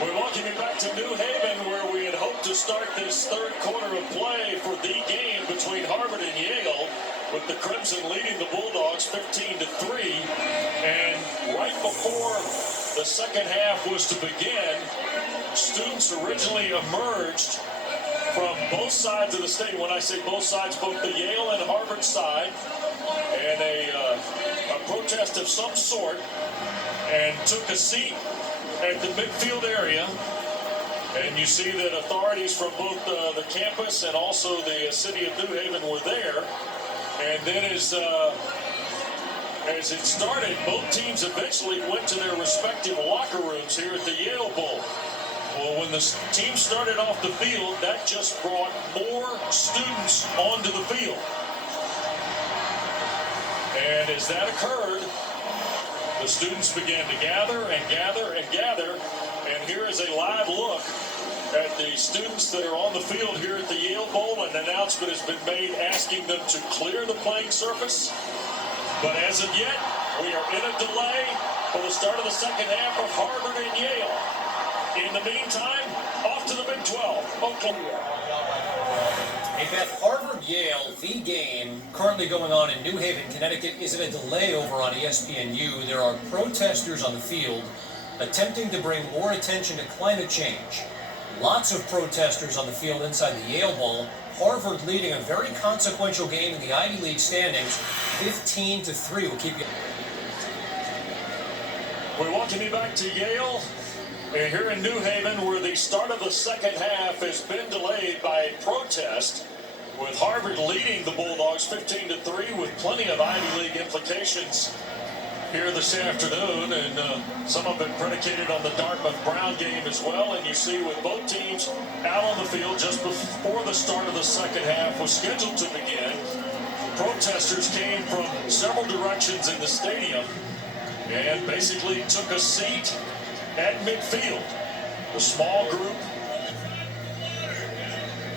We welcome you back to New Haven, where we had hoped to start this third quarter of play for the game between Harvard and Yale, with the Crimson leading the Bulldogs 15-3. And right before the second half was to begin, students originally emerged from both sides of the stadium. When I say both sides, both the Yale and Harvard side, and a protest of some sort, and took a seat at the midfield area. And you see that authorities from both the campus and also the city of New Haven were there. And then as it started, both teams eventually went to their respective locker rooms here at the Yale Bowl. Well, when the team started off the field, that just brought more students onto the field. And as that occurred, the students began to gather and gather and gather. And here is a live look at the students that are on the field here at the Yale Bowl. An announcement has been made asking them to clear the playing surface. But as of yet, we are in a delay for the start of the second half of Harvard and Yale. In the meantime, off to the Big 12. Oklahoma. Hey Beth, Harvard-Yale, the game currently going on in New Haven, Connecticut, is in a delay over on ESPNU. There are protesters on the field attempting to bring more attention to climate change. Lots of protesters on the field inside the Yale Bowl. Harvard leading a very consequential game in the Ivy League standings, 15-3. We'll keep you. We welcome you back to Yale. Here in New Haven, where the start of the second half has been delayed by a protest, with Harvard leading the Bulldogs 15-3, with plenty of Ivy League implications here this afternoon, and some of it predicated on the Dartmouth-Brown game as well. And you see with both teams out on the field just before the start of the second half was scheduled to begin, protesters came from several directions in the stadium and basically took a seat at midfield. A small group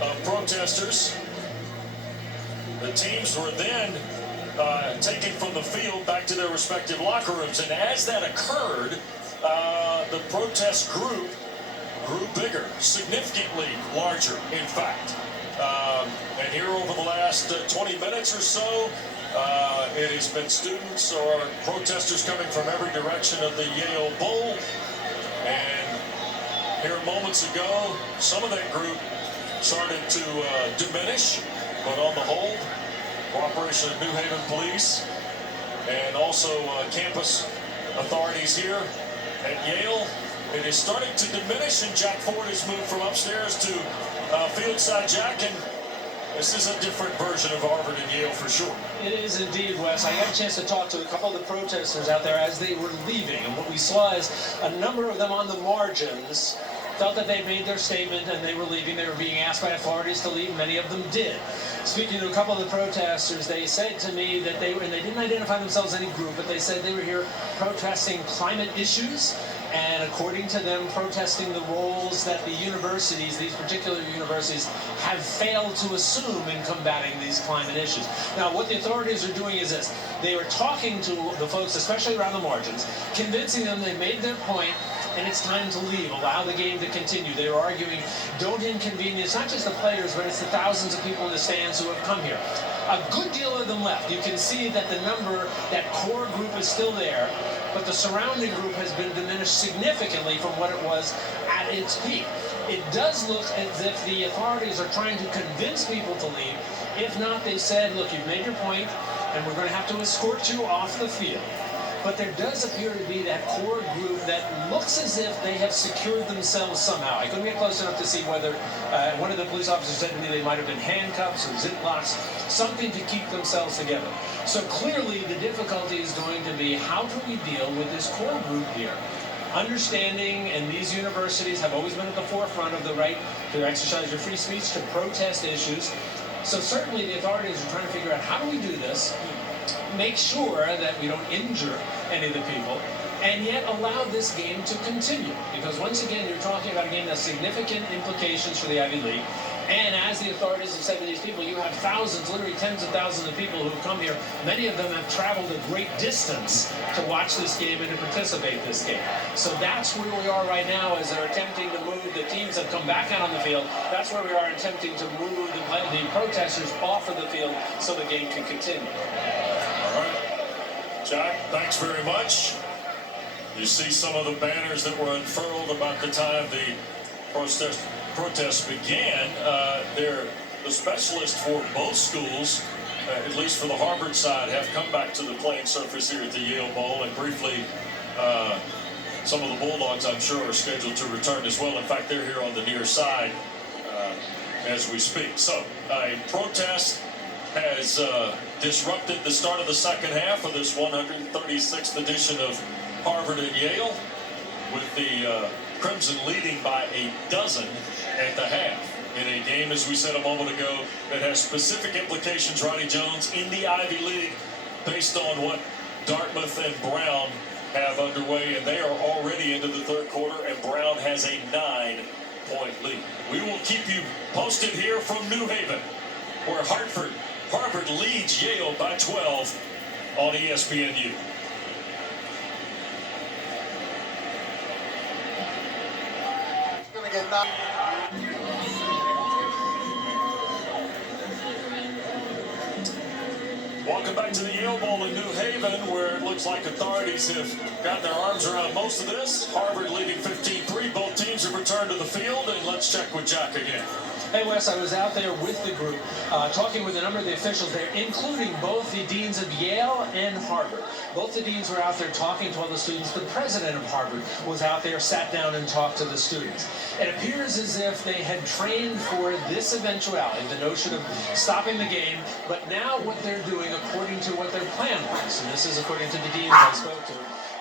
of protesters. The teams were then taken from the field back to their respective locker rooms. And as that occurred, the protest group grew bigger, significantly larger, in fact. And here over the last 20 minutes or so, it has been students or protesters coming from every direction of the Yale Bowl. And here moments ago, some of that group started to diminish, but on the whole, cooperation of New Haven Police and also campus authorities here at Yale, it is starting to diminish, and Jack Ford has moved from upstairs to fieldside. Jack, and this is a different version of Harvard and Yale for sure. It is indeed, Wes. I had a chance to talk to a couple of the protesters out there as they were leaving, and what we saw is a number of them on the margins felt that they made their statement and they were leaving. They were being asked by authorities to leave. Many of them did. Speaking to a couple of the protesters, they said to me that they didn't identify themselves as any group, but they said they were here protesting climate issues, and according to them, protesting the roles that the universities, these particular universities, have failed to assume in combating these climate issues. Now, what the authorities are doing is this. They are talking to the folks, especially around the margins, convincing them they made their point, and it's time to leave. Allow the game to continue. They are arguing, don't inconvenience not just the players, but it's the thousands of people in the stands who have come here. A good deal of them left. You can see that the number, that core group is still there, but the surrounding group has been diminished significantly from what it was at its peak. It does look as if the authorities are trying to convince people to leave. If not, they said, look, you've made your point, and we're going to have to escort you off the field. But there does appear to be that core group that looks as if they have secured themselves somehow. I couldn't get close enough to see whether one of the police officers said to me they might have been handcuffs or zip locks, something to keep themselves together. So clearly the difficulty is going to be, how do we deal with this core group here? Understanding, and these universities have always been at the forefront of the right to exercise your free speech, to protest issues. So certainly the authorities are trying to figure out, how do we do this? Make sure that we don't injure any of the people, and yet allow this game to continue. Because once again, you're talking about a game that has significant implications for the Ivy League. And as the authorities have said to these people, you have thousands, literally tens of thousands of people who've come here. Many of them have traveled a great distance to watch this game and to participate in this game. So that's where we are right now as they're attempting to move. The teams have come back out on the field. That's where we are attempting to move the protesters off of the field so the game can continue. All right. Jack, thanks very much. You see some of the banners that were unfurled about the time the protests began. They're the specialists for both schools, at least for the Harvard side, have come back to the playing surface here at the Yale Bowl. And briefly, some of the Bulldogs, I'm sure, are scheduled to return as well. In fact, they're here on the near side as we speak. So a protest has disrupted the start of the second half of this 136th edition of Harvard and Yale, with the Crimson leading by a dozen at the half in a game, as we said a moment ago, that has specific implications, Ronnie Jones, in the Ivy League based on what Dartmouth and Brown have underway, and they are already into the third quarter, and Brown has a 9-point lead. We will keep you posted here from New Haven, where Harvard leads Yale by 12 on ESPNU. Welcome back to the Yale Bowl in New Haven, where it looks like authorities have gotten their arms around most of this. Harvard leading 15-3. Both teams have returned to the field, and let's check with Jack again. Hey, Wes, I was out there with the group, talking with a number of the officials there, including both the deans of Yale and Harvard. Both the deans were out there talking to all the students. The president of Harvard was out there, sat down and talked to the students. It appears as if they had trained for this eventuality, the notion of stopping the game, but now what they're doing, according to what their plan was, and this is according to the deans I spoke to,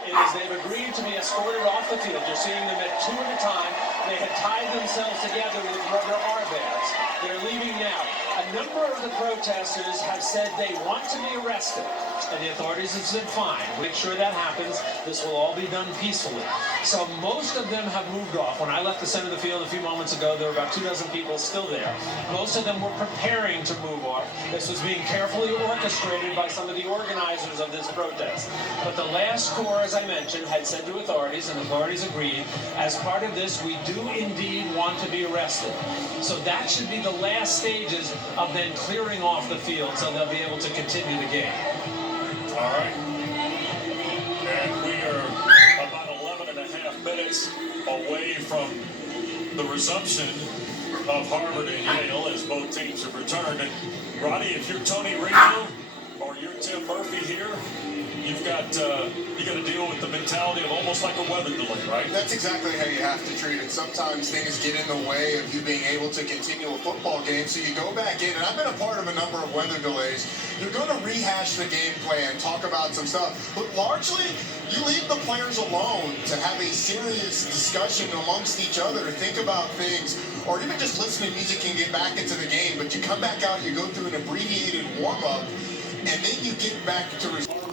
is they've agreed to be escorted off the field. You're seeing them at two at a time. They had tied themselves together with rubber R-bands. They're leaving now. A number of the protesters have said they want to be arrested, and the authorities have said, fine, make sure that happens. This will all be done peacefully. So most of them have moved off. When I left the center of the field a few moments ago, there were about 24 people still there. Most of them were preparing to move off. This was being carefully orchestrated by some of the organizers of this protest. But the last corps, as I mentioned, had said to authorities, and authorities agreed, as part of this, we do indeed want to be arrested. So that should be the last stages of then clearing off the field so they'll be able to continue the game. All right. And we are about 11 and a half minutes away from the resumption of Harvard and Yale as both teams have returned. And Ronnie, if you're Tony Ringo or you're Tim Murphy here, you've got to deal with the mentality of almost like a weather delay, right? That's exactly how you have to treat it. Sometimes things get in the way of you being able to continue a football game, so you go back in, and I've been a part of a number of weather delays. You're going to rehash the game plan, talk about some stuff, but largely you leave the players alone to have a serious discussion amongst each other, to think about things, or even just listen to music and get back into the game. But you come back out, you go through an abbreviated warm-up, and then you get back to